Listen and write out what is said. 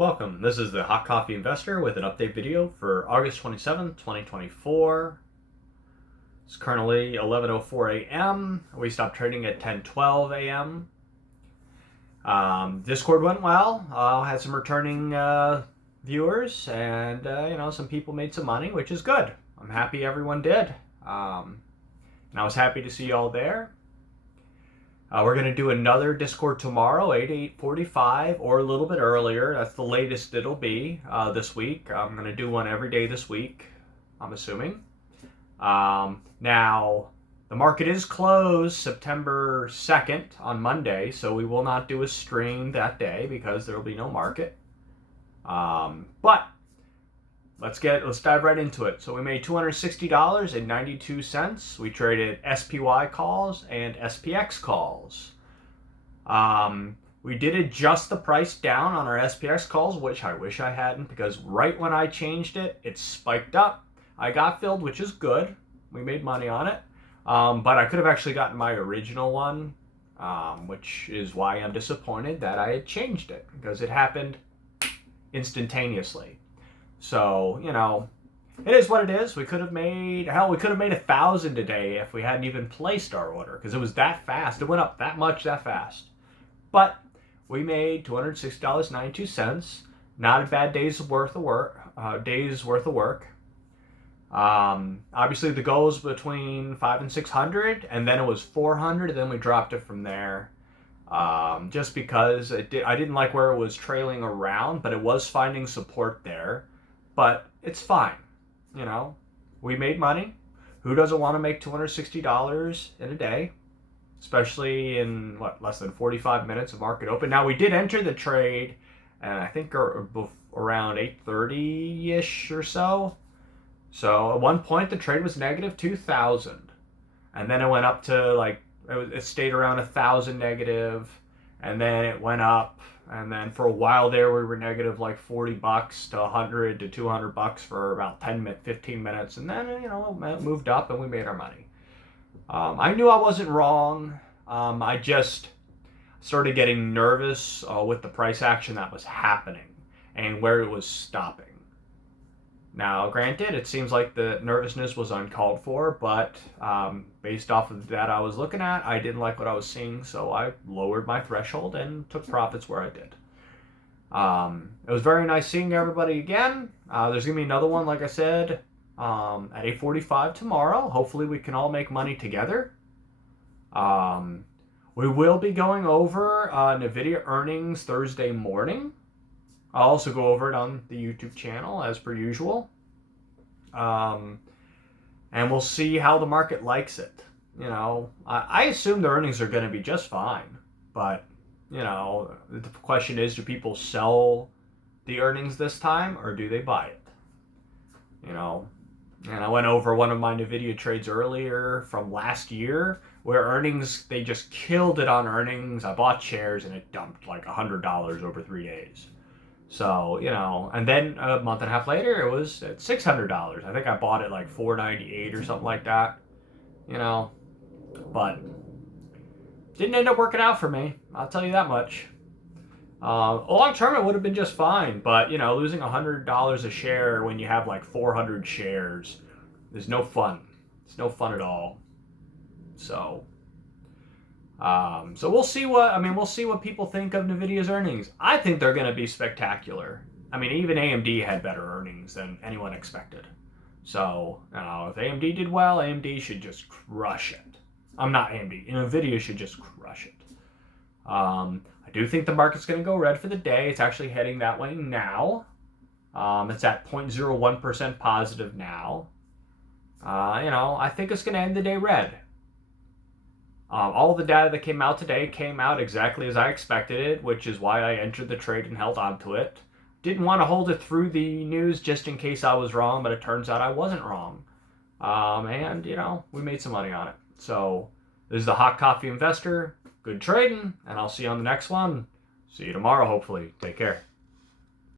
Welcome, this is the Hot Coffee Investor with an update video for August 27th, 2024. It's currently 11:04 a.m. We stopped trading at 10:12 a.m. Discord went well. Had some returning viewers, and some people made some money, which is good. I'm happy everyone did. And I was happy to see you all there. We're going to do another Discord tomorrow, 8:45, or a little bit earlier. That's the latest it'll be this week. I'm going to do one every day this week, I'm assuming. Now, the market is closed September 2nd on Monday, so we will not do a stream that day because there will be no market. But let's dive right into it. So we made $260.92. We traded SPY calls and SPX calls. We did adjust the price down on our SPX calls, which I wish I hadn't, because right when I changed it, it spiked up. I got filled, which is good. We made money on it. But I could have actually gotten my original one, which is why I'm disappointed that I had changed it, because it happened instantaneously. So, it is what it is. We could have made 1,000 today if we hadn't even placed our order, because it was that fast. It went up that much that fast. But we made $260.92. Not a bad day's worth of work. Obviously, the goal was between 500 and 600, and then it was 400, and then we dropped it from there. Just because I didn't like where it was trailing around, but it was finding support there. But it's fine, we made money. Who doesn't want to make $260 in a day, especially in less than 45 minutes of market open? Now, we did enter the trade, and I think around 8:30ish or so. So at one point the trade was negative 2,000, and then it went up to it stayed around 1,000 negative, and then it went up. And then for a while there, we were negative $40 to $100 to $200 for about 15 minutes. And then, it moved up and we made our money. I knew I wasn't wrong. I just started getting nervous with the price action that was happening and where it was stopping. Now, granted, it seems like the nervousness was uncalled for, but based off of that I was looking at, I didn't like what I was seeing, so I lowered my threshold and took profits where I did. It was very nice seeing everybody again. There's going to be another one, like I said, at 8:45 tomorrow. Hopefully we can all make money together. We will be going over NVIDIA earnings Thursday morning. I'll also go over it on the YouTube channel as per usual. And we'll see how the market likes it. I assume the earnings are going to be just fine. But, the question is, do people sell the earnings this time or do they buy it? And I went over one of my NVIDIA trades earlier from last year where earnings, they just killed it on earnings. I bought shares and it dumped $100 over 3 days. So, and then a month and a half later, it was at $600. I think I bought it $498 or something like that, but didn't end up working out for me. I'll tell you that much. Long term, it would have been just fine, but, losing $100 a share when you have 400 shares is no fun. It's no fun at all. So we'll see what people think of NVIDIA's earnings. I think they're going to be spectacular. Even AMD had better earnings than anyone expected. So, if AMD did well, AMD should just crush it. Not AMD. NVIDIA should just crush it. I do think the market's going to go red for the day. It's actually heading that way now. It's at 0.01% positive now. I think it's going to end the day red. All the data that came out today came out exactly as I expected it, which is why I entered the trade and held on to it. Didn't want to hold it through the news just in case I was wrong, but it turns out I wasn't wrong. And, we made some money on it. So, this is the Hot Coffee Investor. Good trading, and I'll see you on the next one. See you tomorrow, hopefully. Take care.